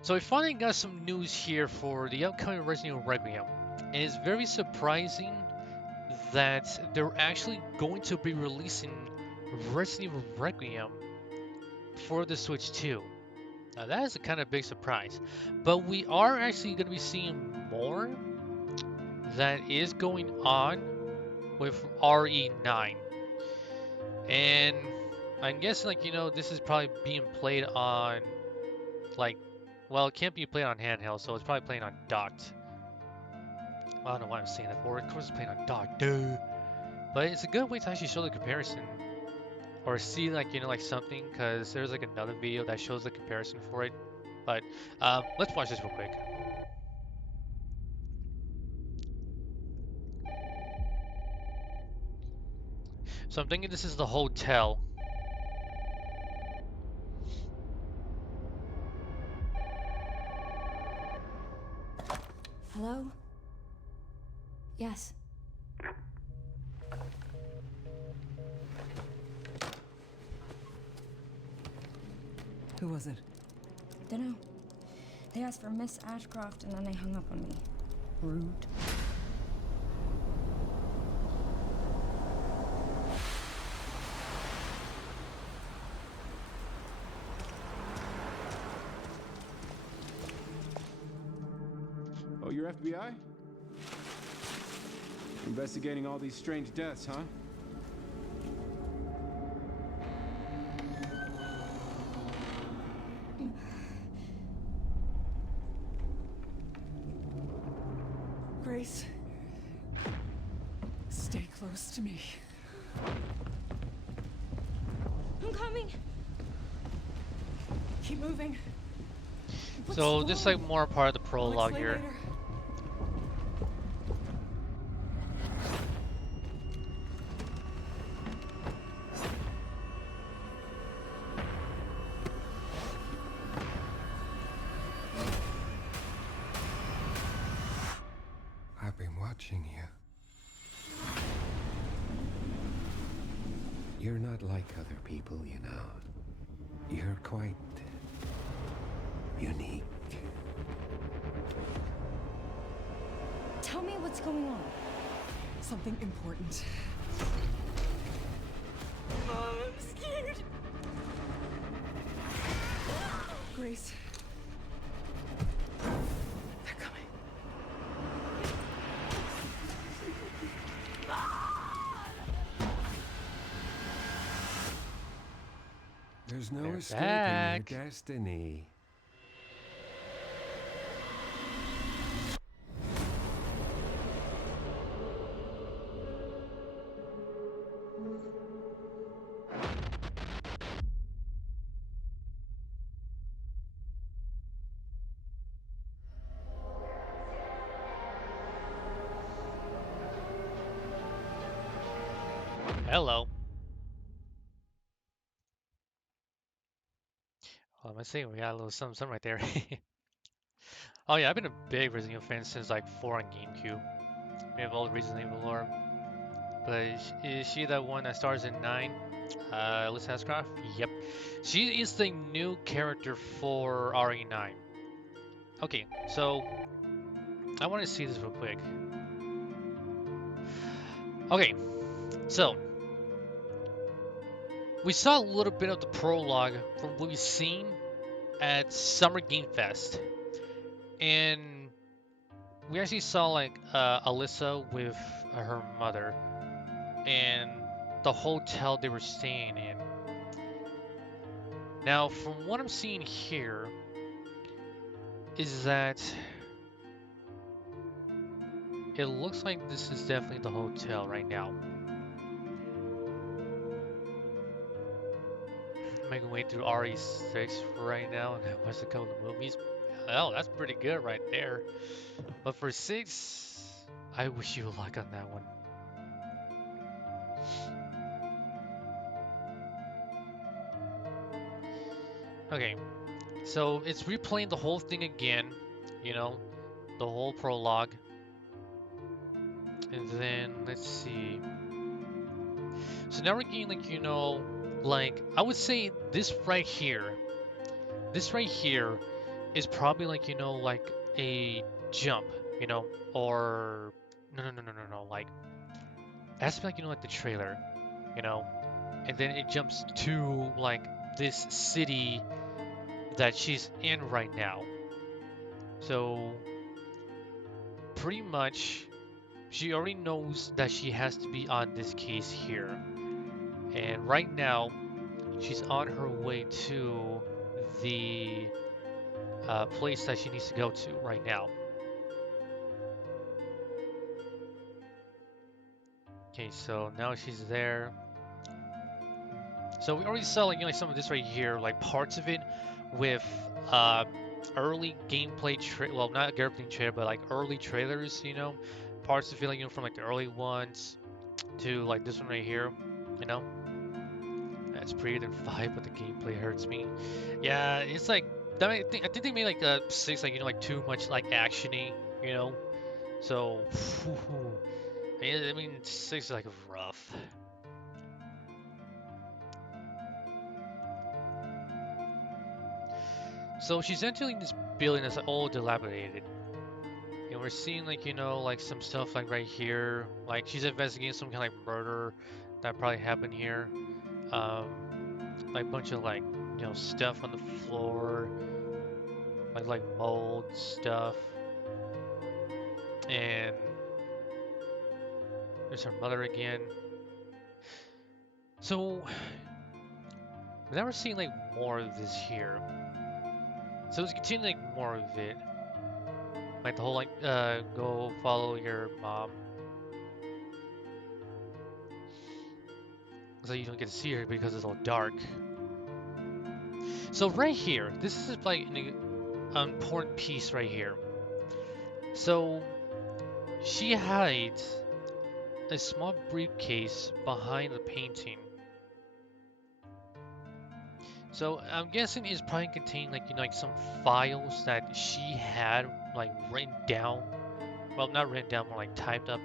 So we finally got some news here for the upcoming Resident Evil Requiem, and it's very surprising that they're actually going to be releasing Resident Evil Requiem for the Switch 2. Now that is a kind of big surprise, but we are actually going to be seeing more that is going on with RE9, and I'm guessing this is probably being played on like, well, it can't be played on handheld, so it's probably playing on docked. I don't know why I'm saying that for. Of course, it's playing on dock, duh. But it's a good way to actually show the comparison, or see like something, because there's like another video that shows the comparison for it. But let's watch this real quick. So I'm thinking this is the hotel. Hello? Yes. Who was it? Dunno. They asked for Miss Ashcroft and then they hung up on me. Rude. Oh, you're FBI? Investigating all these strange deaths, huh? Grace. Stay close to me. I'm coming! Keep moving. So this is like more part of the I'll prologue explain here. later. I've been watching you. You're not like other people, you know. You're quite unique. Tell me what's going on. Something important. Mom, I'm scared. Grace. They're coming. There's no They're escaping back. your destiny. Hello. What am I saying? We got a little something right there. Oh yeah, I've been a big Resident Evil fan since like 4 on GameCube. We have all the Resident Evil lore. But is she the one that stars in 9? Alyssa Ashcroft? Yep. She is the new character for RE9. Okay, so I want to see this real quick. Okay, so we saw a little bit of the prologue from what we've seen at Summer Game Fest, and we actually saw like Alyssa with her mother and the hotel they were staying in. Now, from what I'm seeing here, is that it looks like this is definitely the hotel right now. I'm making way through RE6 right now and I watched a couple of movies. Oh, that's pretty good right there. But for 6, I wish you luck on that one. Okay, so it's replaying the whole thing again, you know, the whole prologue. And then, let's see. So now we're getting like I would say this right here is probably like, like a jump, you know, or no, like that's like, like the trailer, you know, and then it jumps to like this city that she's in right now. So pretty much she already knows that she has to be on this case here. And right now she's on her way to the place that she needs to go to right now. Okay, so now she's there. So we already saw like, like some of this right here, like parts of it with uh early gameplay well, not gameplay trailer, but like early trailers, parts of it like, from like the early ones to like this one right here, you know. That's prettier than 5, but the gameplay hurts me. Yeah, it's like I think they made like 6 like, like too much like actiony, you know. So I mean 6 is like rough. So she's entering this building that's like, all dilapidated. And we're seeing like, like some stuff like right here. Like she's investigating some kind of like murder that probably happened here. Like a bunch of like, stuff on the floor, like mold stuff. And there's her mother again. So now we're seeing like more of this here. So let's continue like more of it. Like the whole like go follow your mom. So you don't get to see her because it's all dark. So right here, this is like an important piece right here. So she hides a small briefcase behind the painting. So I'm guessing it's probably contain like, like some files that she had like written down. Well, not written down, more like typed up,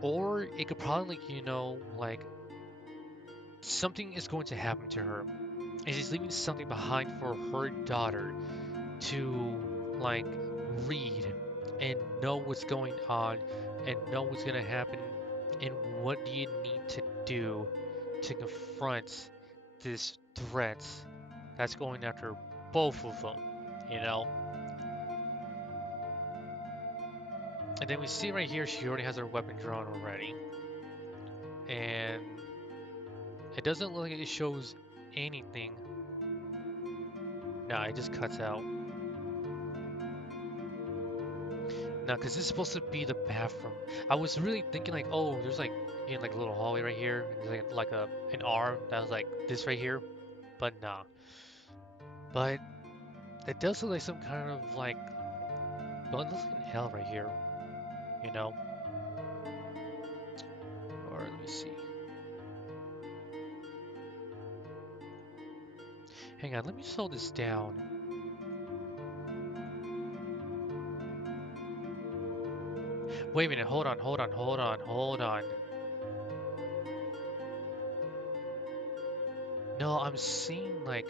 Or it could probably like, like something is going to happen to her. And she's leaving something behind for her daughter to like read and know what's going on and know what's going to happen and what do you need to do to confront this threat that's going after both of them, you know? And then we see right here she already has her weapon drawn already. And it doesn't look like it shows anything. No, it just cuts out. No, because this is supposed to be the bathroom. I was really thinking like, oh, there's like, like a little hallway right here. There's like an arm that was like this right here, but nah. But it does look like some kind of like, well, it looks like an L right here, you know. Or let me see. Hang on, let me slow this down. Wait a minute, hold on. No, I'm seeing like,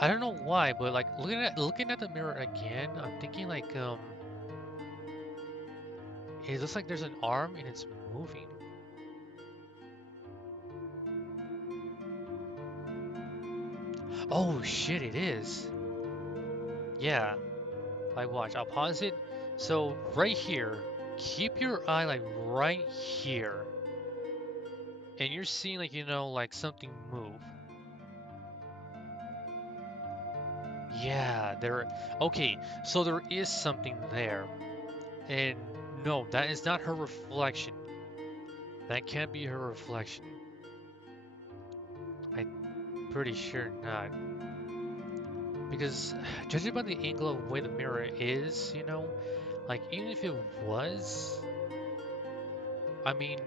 I don't know why, but like looking at the mirror again, I'm thinking like it looks like there's an arm and it's moving. Oh shit, it is. Yeah, like watch, I'll pause it. So right here, keep your eye like right here. And you're seeing like, like something move. Yeah, okay, so there is something there. And no, that is not her reflection. That can't be her reflection. I'm pretty sure not. Because judging by the angle of where the mirror is, like even if it was, I mean,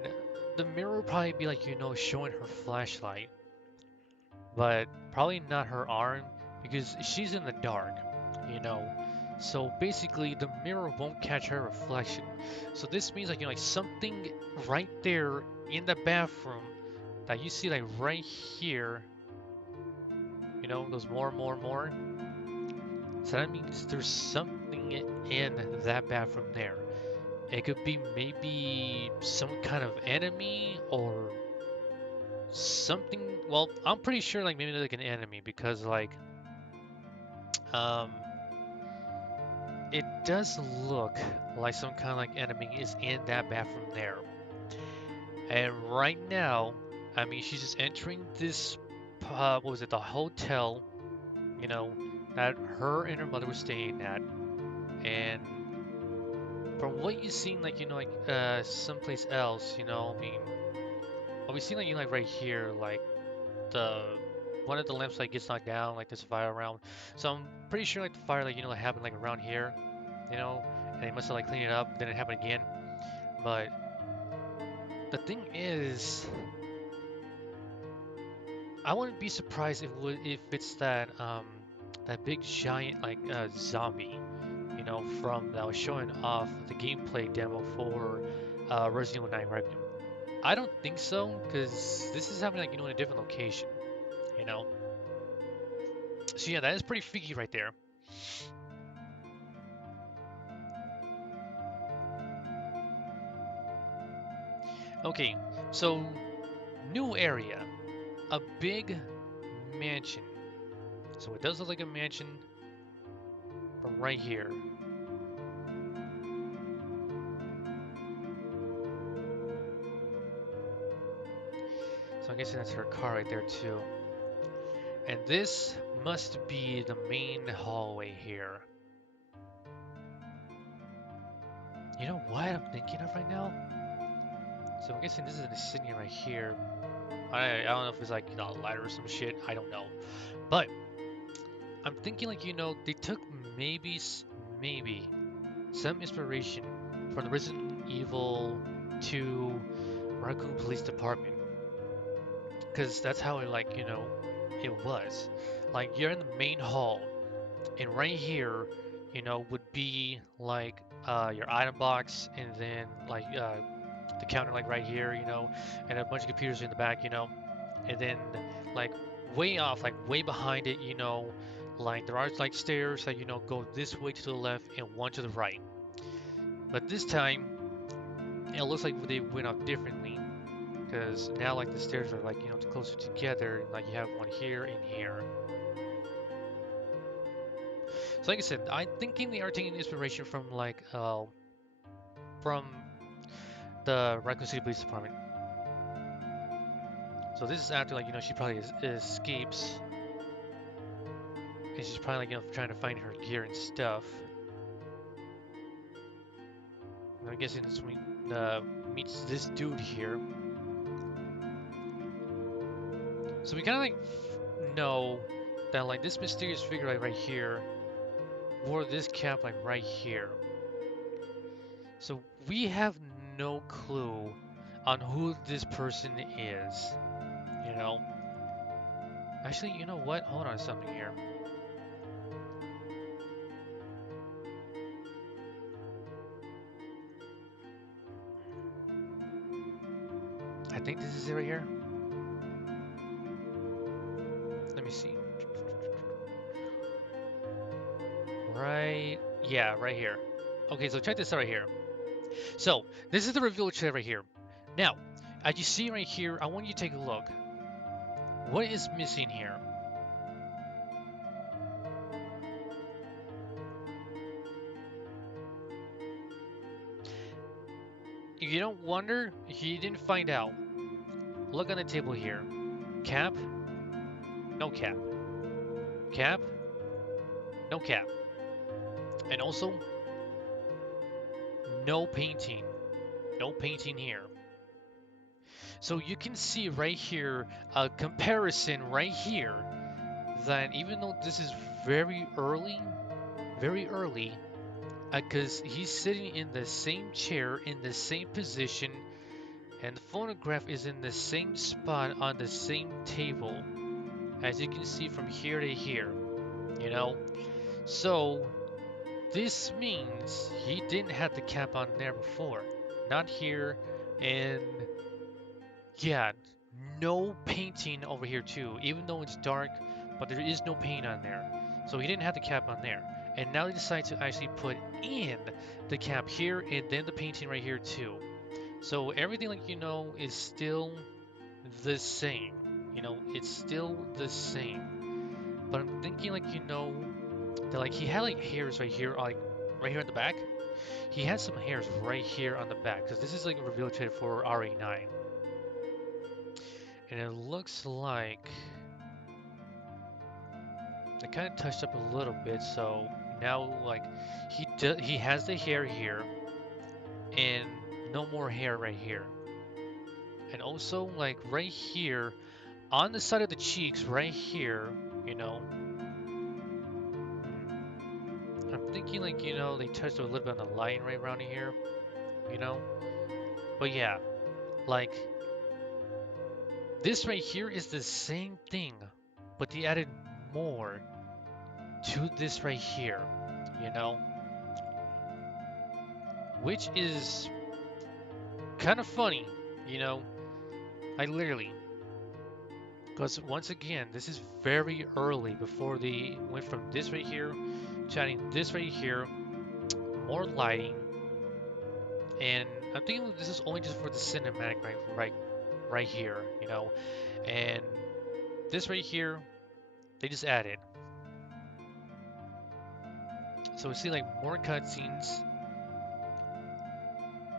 the mirror would probably be like, showing her flashlight, but probably not her arm because she's in the dark, you know. So basically, the mirror won't catch her reflection. So this means like, like something right there in the bathroom that you see like right here, goes more and more and more. So that means there's something in that bathroom there. It could be maybe some kind of enemy or something. Well, I'm pretty sure like maybe like an enemy because like um it does look like some kind of like enemy is in that bathroom there. And right now, I mean she's just entering this what was it, the hotel, you know, that her and her mother were staying at. And from what you've seen, like someplace else, I mean, what we've seen like like right here, like the one of the lamps like gets knocked down, like there's a fire around. So I'm pretty sure like the fire like like happened like around here, and they must have like cleaned it up, then it happened again. But the thing is, I wouldn't be surprised if it's that big giant like zombie, from that was showing off the gameplay demo for Resident Evil 9 Requiem. I don't think so, because this is happening like in a different location, you know. So yeah, that is pretty freaky right there. Okay, so new area, a big mansion. So it does look like a mansion from right here. So I'm guessing that's her car right there too. And this must be the main hallway here. You know what I'm thinking of right now? So I'm guessing this is an insignia right here. I don't know if it's like a lighter or some shit. I don't know. But I'm thinking like they took maybe some inspiration from the Resident Evil 2 Raccoon Police Department, because that's how it like it was. Like you're in the main hall, and right here, would be like your item box, and then like the counter like right here, and a bunch of computers in the back, and then like way off, like way behind it, like there are like stairs that go this way to the left and one to the right. But this time it looks like they went up differently, because now like the stairs are like closer together, like you have one here and here. So like I said, I'm thinking they are taking inspiration from from the Raccoon City Police Department. So this is after like she probably escapes, and she's probably like trying to find her gear and stuff. And I'm guessing this meets this dude here. So we kind of like know that like this mysterious figure like right here wore this cap like right here. So we have no clue on who this person is, you know? Actually, you know what? Hold on something here. I think this is it right here. Let me see. Right, yeah, right here. Okay, so check this out right here. So, this is the reveal chair right here. Now, as you see right here, I want you to take a look. What is missing here? If you don't wonder, if you didn't find out, look on the table here. Cap? No cap. Cap? No cap. And also, no painting. No painting here. So you can see right here a comparison right here that even though this is very early, because he's sitting in the same chair in the same position, and the phonograph is in the same spot on the same table, as you can see from here to here, you know? So this means he didn't have the cap on there before. Not here, and yeah, no painting over here too, even though it's dark, but there is no paint on there. So he didn't have the cap on there. And now they decide to actually put in the cap here and then the painting right here too. So everything, like, is still the same. It's still the same. But I'm thinking, like, that, like, he had like hairs right here, like right here in the back. He had some hairs right here on the back because this is like revealed to it for RE9. And it looks like it kind of touched up a little bit, so now, like, he has the hair here and no more hair right here. And also, like, right here on the side of the cheeks right here, you know I'm thinking, like, they touched a little bit on the line right around here, you know but yeah, like, this right here is the same thing, but they added more to this right here, you know which is kind of funny, you know like, literally, because once again, this is very early before they went from this right here to adding this right here, more lighting. And I'm thinking this is only just for the cinematic right here, and this right here, they just added. So we see, like, more cutscenes,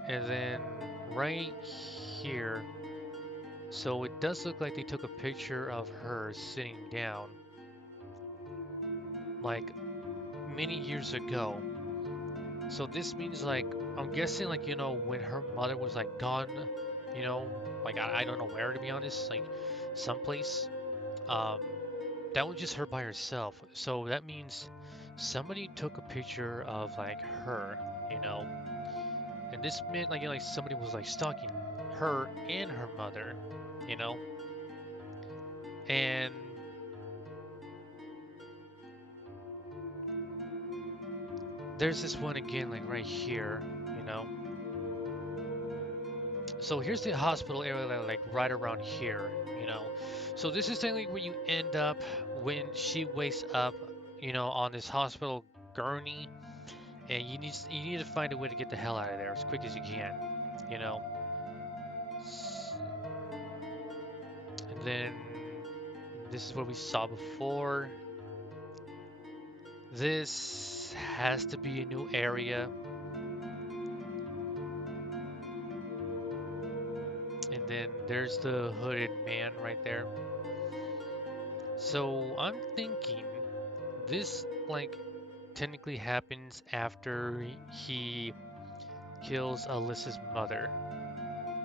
and then right here, so it does look like they took a picture of her sitting down, like, many years ago. So this means, like, I'm guessing, like, when her mother was, like, gone, you know, like, I don't know where, to be honest, like, someplace. Um, that was just her by herself. So that means somebody took a picture of, like, her, you know, and this meant, like, like, somebody was, like, stalking her and her mother, you know, and there's this one again, like, right here, you know. So here's the hospital area, like, right around here, you know. So this is technically where you end up when she wakes up, on this hospital gurney, and you need to find a way to get the hell out of there as quick as you can, you know. And then this is what we saw before. This has to be a new area. And then there's the hooded man right there. So I'm thinking this, like, technically happens after he kills Alyssa's mother.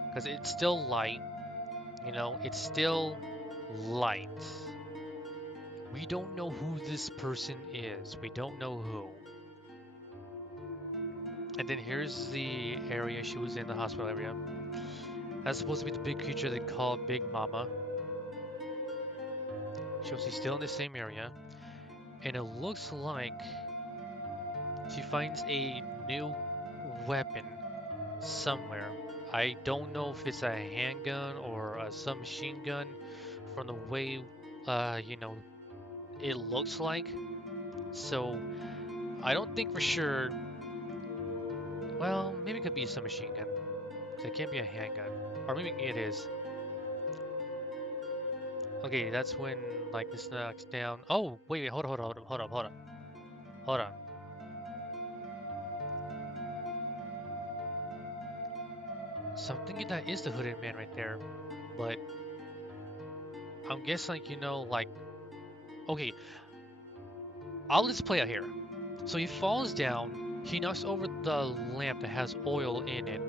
Because it's still light, it's still light. We don't know who this person is. We don't know who. And then here's the area she was in, the hospital area. That's supposed to be the big creature they call Big Mama. She's still in the same area. And it looks like she finds a new weapon somewhere. I don't know if it's a handgun or a submachine gun from the way, it looks like. So I don't think for sure. Well, maybe it could be a submachine gun. 'Cause it can't be a handgun. Or maybe it is. Okay, that's when, like, this knocks down. Oh, wait, hold on, hold on, hold on, hold on, hold on. Hold on. So I'm thinking that is the hooded man right there. But I'm guessing, like, like, okay, I'll just play out here. So he falls down, he knocks over the lamp that has oil in it,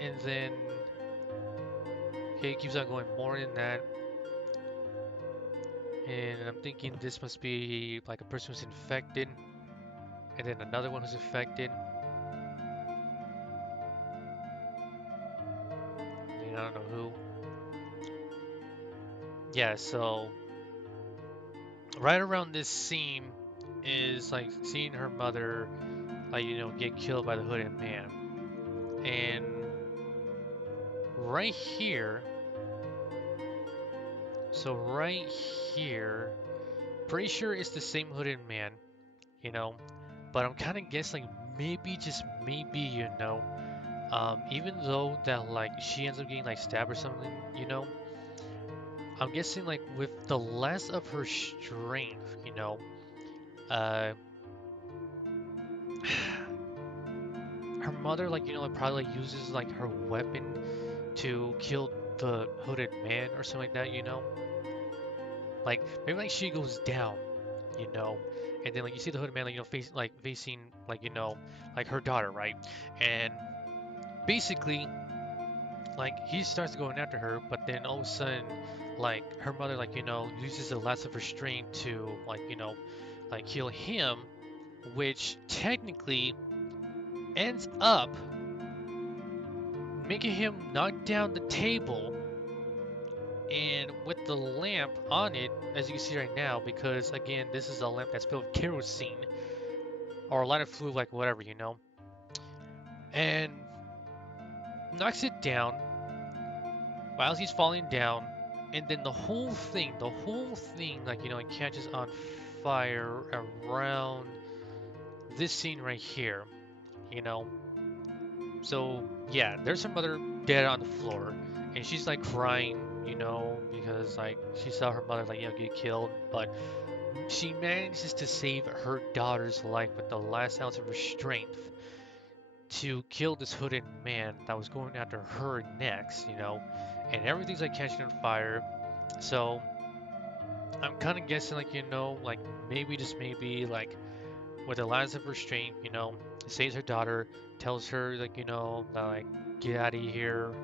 and then, okay, it keeps on going more than that. And I'm thinking this must be like a person who's infected, and then another one who's infected. And I don't know who. Yeah, so right around this scene is, like, seeing her mother, like, get killed by the hooded man. And right here, So right here, pretty sure it's the same hooded man, you know, but I'm kind of guessing maybe, just maybe, even though that like she ends up getting like stabbed or something, I'm guessing like with the less of her strength, uh, her mother like like, probably like uses like her weapon to kill the hooded man or something like that, like maybe like she goes down, and then like you see the hooded man like facing like like her daughter, right? And basically like he starts going after her, but then all of a sudden like her mother like uses the last of her strength to like like heal him, which technically ends up making him knock down the table, and with the lamp on it, as you can see right now, because again this is a lamp that's filled with kerosene or a lighter fluid, like whatever, and knocks it down while he's falling down, and then the whole thing, like it catches on fire around this scene right here, you know. So yeah, there's her mother dead on the floor, and she's like crying, because like she saw her mother like get killed, but she manages to save her daughter's life with the last ounce of her strength to kill this hooded man that was going after her next, and everything's like catching on fire. So I'm kind of guessing, like, like maybe, just maybe, like with the last of her strength, saves her daughter, tells her, like, that, like, get out of here.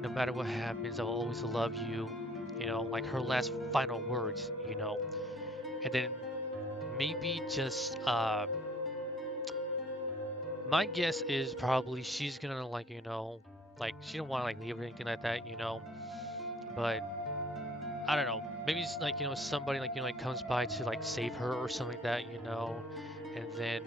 No matter what happens, I'll always love you. Like her last final words, and then maybe just, my guess is probably she's gonna, like, like she don't want to like leave or anything like that, but I don't know. Maybe it's like, somebody like, like comes by to like save her or something like that, and then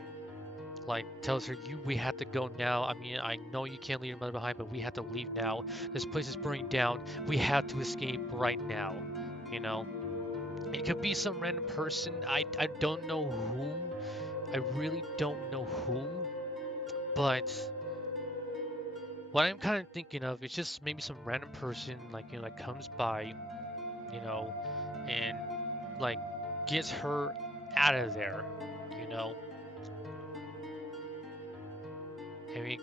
like tells her, we have to go now. I mean, I know you can't leave your mother behind, but we have to leave now. This place is burning down. We have to escape right now, you know? It could be some random person. I don't know who. I really don't know who, but what I'm kind of thinking of is just maybe some random person like, like comes by, you know, and like gets her out of there, you know. And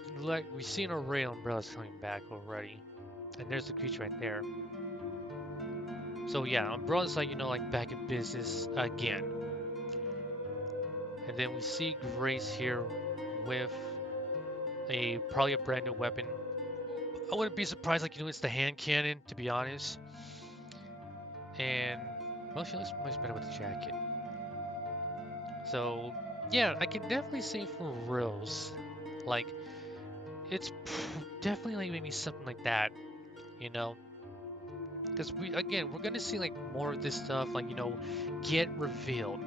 we seen a ray umbrellas coming back already, and there's the creature right there. So yeah, umbrellas like like back in business again. And then we see Grace here with a probably a brand new weapon. I wouldn't be surprised, like it's the hand cannon, to be honest. And well, she looks much better with the jacket. So yeah, I can definitely say for reals, like it's definitely like maybe something like that, you know. Because we're gonna see like more of this stuff, like get revealed.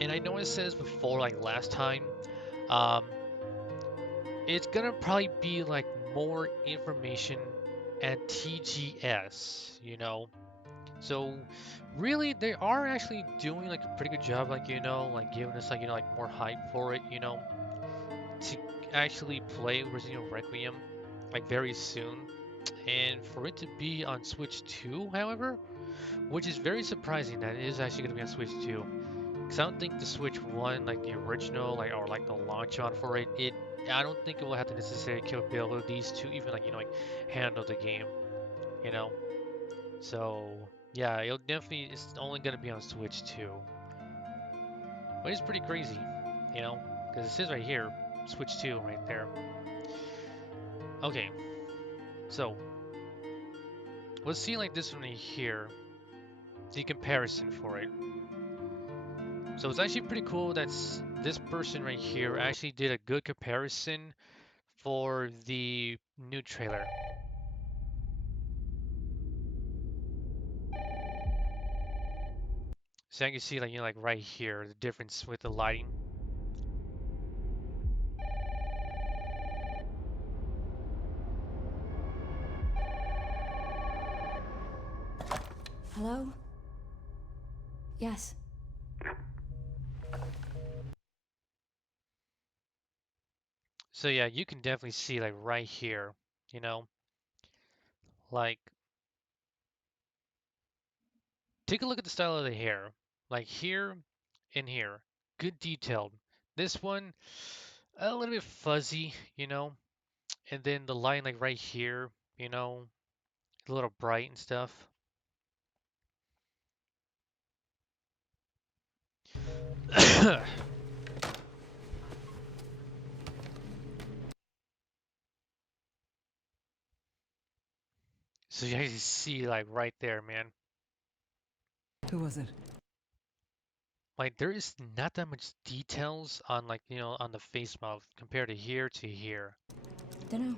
And I know it says before, like last time, um, it's gonna probably be like more information at TGS, So really, they are actually doing like a pretty good job, like like giving us like like more hype for it, to actually play Resident Evil Requiem like very soon, and for it to be on Switch 2, however, which is very surprising that it is actually going to be on Switch 2. Because I don't think the Switch 1, like the original, like or like the launch on for it, I don't think it will have the necessary capabilities to even like like handle the game, you know. So yeah, it's only going to be on Switch 2, but it's pretty crazy, because it says right here, Switch 2 right there. Okay, so let's see like this one right here, the comparison for it. So it's actually pretty cool that this person right here actually did a good comparison for the new trailer. So you can see like like right here the difference with the lighting. Hello? Yes. So yeah, you can definitely see like right here, you know, like take a look at the style of the hair. Like here and here. Good detailed. This one a little bit fuzzy, you know, and then the line like right here, you know, a little bright and stuff. So you actually see like right there, man. Who was it? Like there is not that much details on like, you know, on the face mouth compared to here to here. Dunno.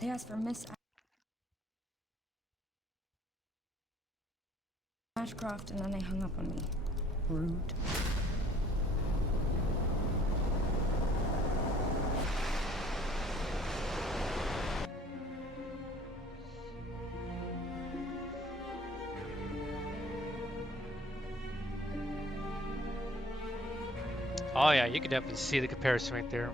They asked for Miss Ashcroft and then they hung up on me. Rude. Oh yeah, you can definitely see the comparison right there.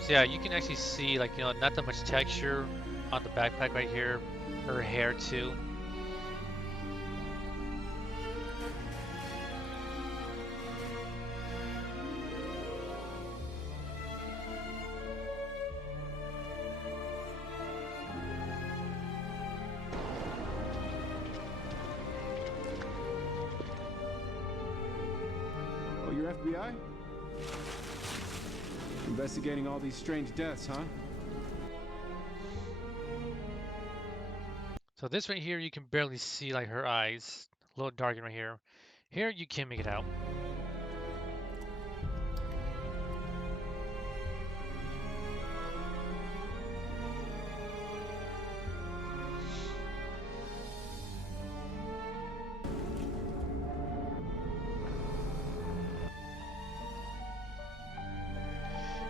So yeah, you can actually see like, you know, not that much texture on the backpack right here. Her hair too. Oh, you're FBI? Investigating all these strange deaths, huh? So this right here, you can barely see like her eyes. A little dark right here. Here you can make it out.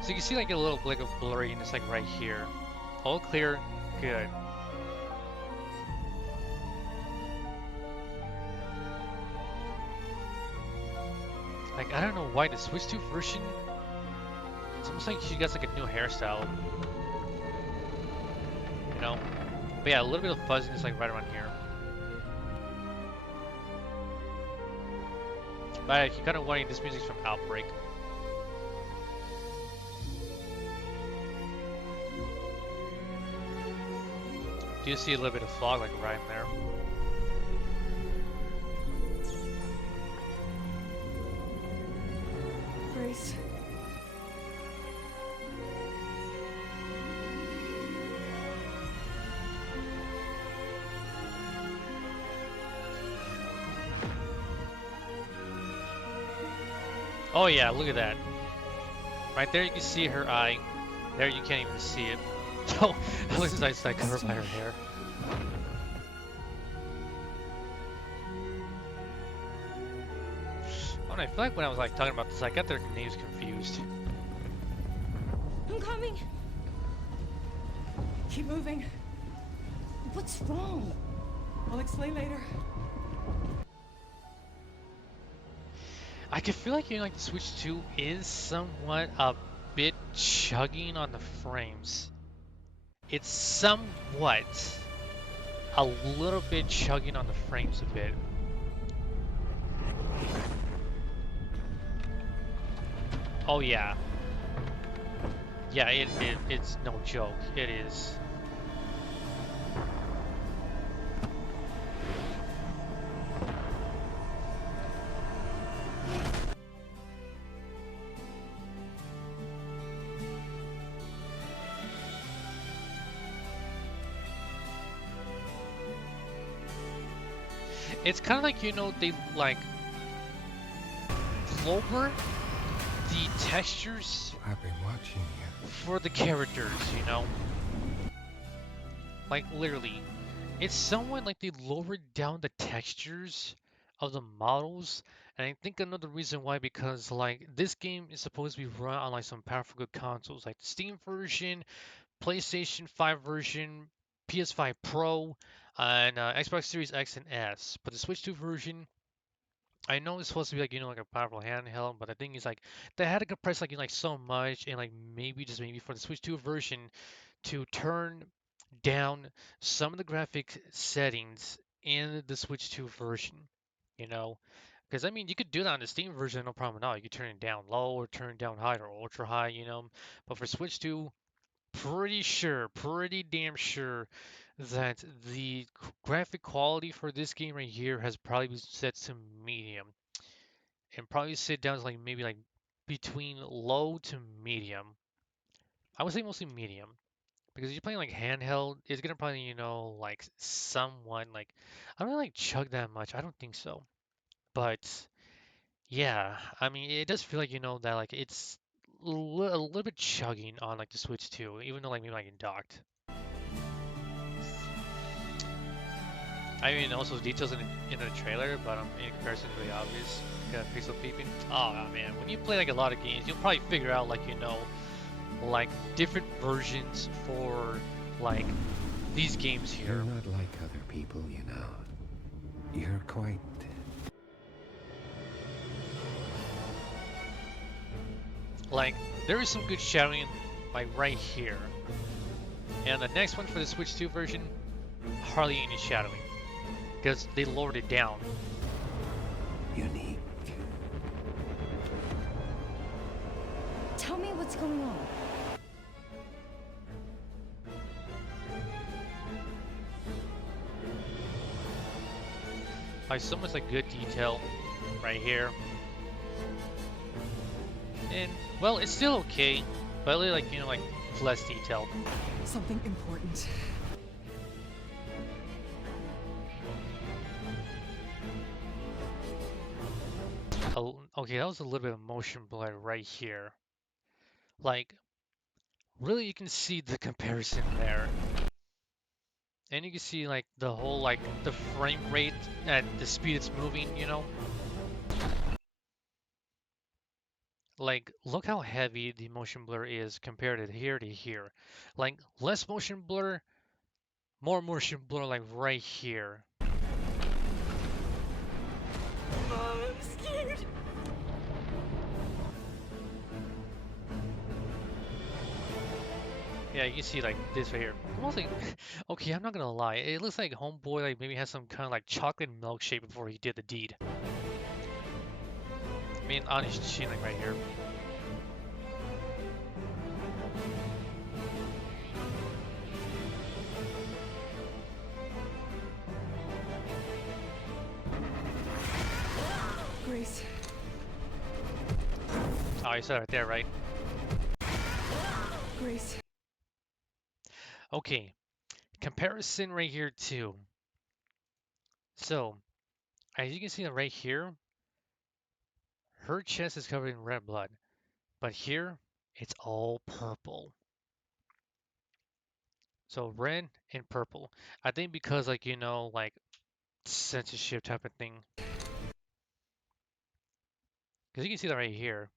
So you can see like a little bit of blurriness like right here. All clear, good. Like I don't know why the Switch 2 version, it's almost like she got like a new hairstyle. You know? But yeah, a little bit of fuzziness like right around here. But I keep kind of wondering this music's from Outbreak. Do you see a little bit of fog like right in there? Grace. Oh yeah, look at that. Right there you can see her eye. There you can't even see it. So it looks like it's like covered by her hair. Oh, and I feel like when I was like talking about this, I got their names confused. I'm coming. Keep moving. What's wrong? I'll explain later. I can feel like, you know, like the Switch 2 is somewhat a bit chugging on the frames. It's somewhat a little bit chugging on the frames a bit. Oh yeah. Yeah, it's no joke. It is. It's kind of like, you know, they like lower the textures I've been watching you. for the characters, you know? Like literally, it's somewhat like they lowered down the textures of the models And I think another reason why, because like this game is supposed to be run on like some powerful good consoles, like the Steam version, PlayStation 5 version, PS5 Pro, and Xbox Series X and S. But the Switch 2 version, I know it's supposed to be like like a powerful handheld, but the thing is like they had to compress like like so much, and like maybe just maybe for the Switch 2 version to turn down some of the graphic settings in the Switch 2 version, you know. Because I mean, you could do that on the Steam version, no problem at all. You could turn it down low or turn it down high or ultra high, you know. But for Switch 2, pretty sure, pretty damn sure that the graphic quality for this game right here has probably been set to medium and probably sit down to like maybe like between low to medium. I would say mostly medium because you're playing like handheld, it's gonna probably like someone like I don't really like chug that much. I don't think so, but yeah, I mean it does feel like that like it's a little bit chugging on like the Switch too, even though like maybe like it docked. I mean, also details in the trailer, but in comparison, it's really obvious. Got pixel peeping. Oh man, when you play like a lot of games, you'll probably figure out like like different versions for like these games You're here. not like other people, you know. You're quite... Like there is some good shadowing like right here, and the next one for the Switch 2 version, hardly any shadowing because they lowered it down. unique. Tell me what's going on. Like so much like good detail right here. And well, it's still okay, but really like like less detailed. Something important. Okay, that was a little bit of motion blur right here. Like really, you can see the comparison there, and you can see like the whole like the frame rate at the speed it's moving. Like look how heavy the motion blur is compared to here. Like less motion blur, more motion blur like right here. Mom, I'm scared. Yeah, you can see like this right here. Almost like, okay, I'm not gonna lie. It looks like Homeboy like maybe has some kind of like chocolate milkshake before he did the deed. I mean, on his chin like right here. Grace. Oh, you saw it right there, right? Grace. Okay, comparison right here too. So, as you can see right here, her chest is covered in red blood, but here it's all purple. So red and purple. I think because like like censorship type of thing. Because you can see that right here.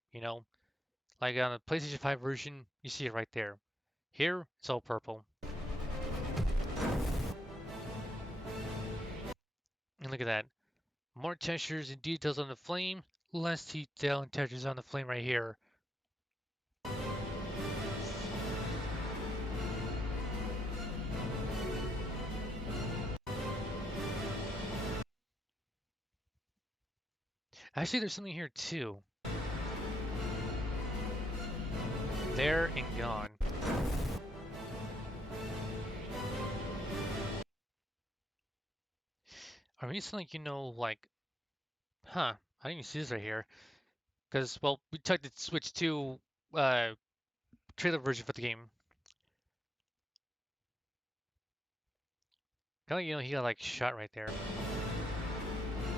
Like on the PlayStation 5 version, you see it right there. Here, it's all purple. And look at that. More textures and details on the flame, less detail and textures on the flame right here. Actually, there's something here too. There and gone. Are we like, like, huh, I didn't even see this right here. Because, well, we took the Switch 2 trailer version for the game. Kind of, he got like shot right there.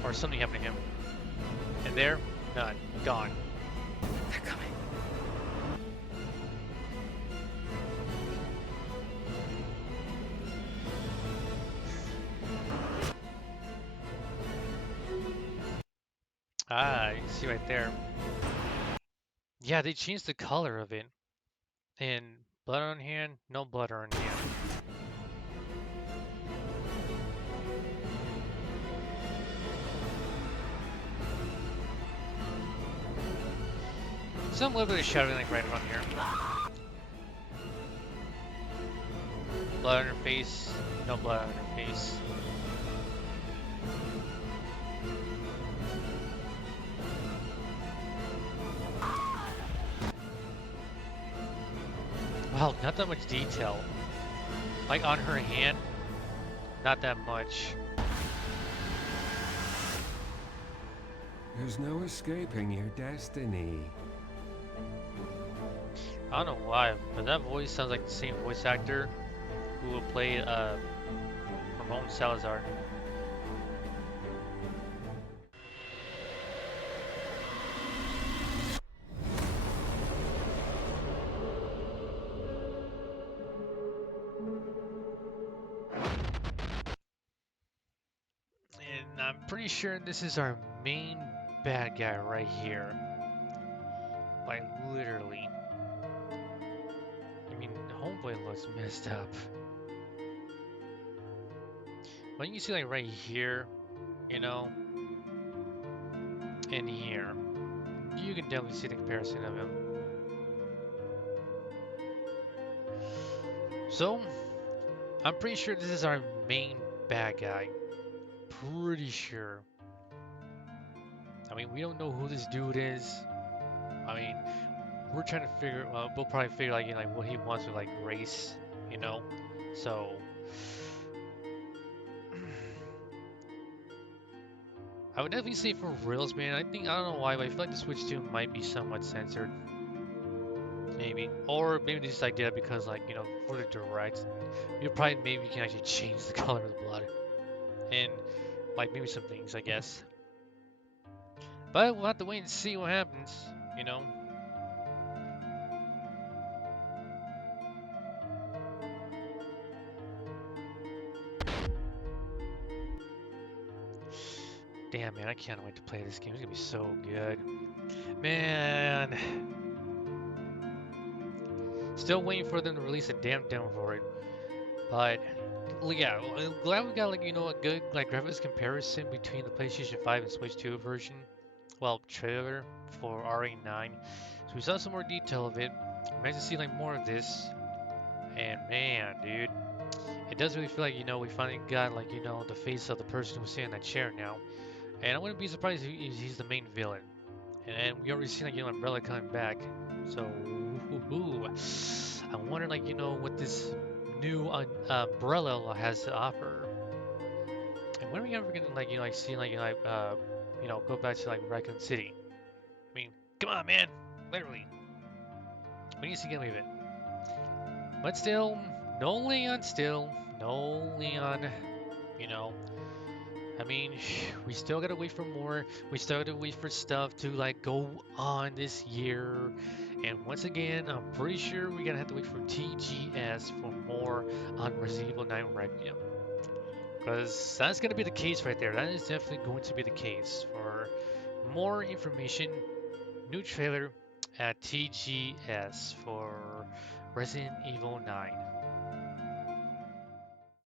Or something happened to him. And there, none. Gone. They're coming. Ah, you can see right there. Yeah, they changed the color of it. And blood on hand, no blood on hand. Some little bit of shadowing like right around here. Blood on her face, no blood on her face. Wow, not that much detail. Like on her hand, not that much. There's no escaping your destiny. I don't know why, but that voice sounds like the same voice actor who will play Ramon Salazar. And I'm pretty sure this is our main bad guy right here. Like literally. I mean, Homeboy looks messed up. But you can see like right here, you know, and here. You can definitely see the comparison of him. So, I'm pretty sure this is our main bad guy. Pretty sure. I mean, we don't know who this dude is. I mean, we're trying to figure. Well, we'll probably figure like like what he wants with like race, you know. So, I would definitely say for reals, man. I don't know why, but I feel like the Switch 2 might be somewhat censored. Maybe. Or maybe they just like did it because like, for the direct, you probably maybe can actually change the color of the blood. And like maybe some things, I guess. But we'll have to wait and see what happens, you know. Damn, man, I can't wait to play this game. It's gonna be so good. Man. Still waiting for them to release a damn demo for it. But yeah, well, I'm glad we got like, a good like graphics comparison between the PlayStation 5 and Switch 2 version. Well, trailer for RE9. So we saw some more detail of it. Managed to see like more of this. And man, dude, it does really feel like, we finally got like, the face of the person who's sitting in that chair now. And I wouldn't be surprised if he's the main villain. And we already seen like, Umbrella coming back. So, ooh, I wonder like, what this new Umbrella has to offer. And when are we ever gonna like, like see like, go back to like Raccoon City? I mean, come on, man, literally. We need to get with it. But still, no Leon. Still, no Leon. You know, I mean, we still gotta wait for more. We still gotta wait for stuff to like go on this year. And once again, I'm pretty sure we're gonna have to wait for TGS for more on Resident Evil 9 Requiem. Because that's gonna be the case right there. That is definitely going to be the case. For more information, new trailer at TGS for Resident Evil 9.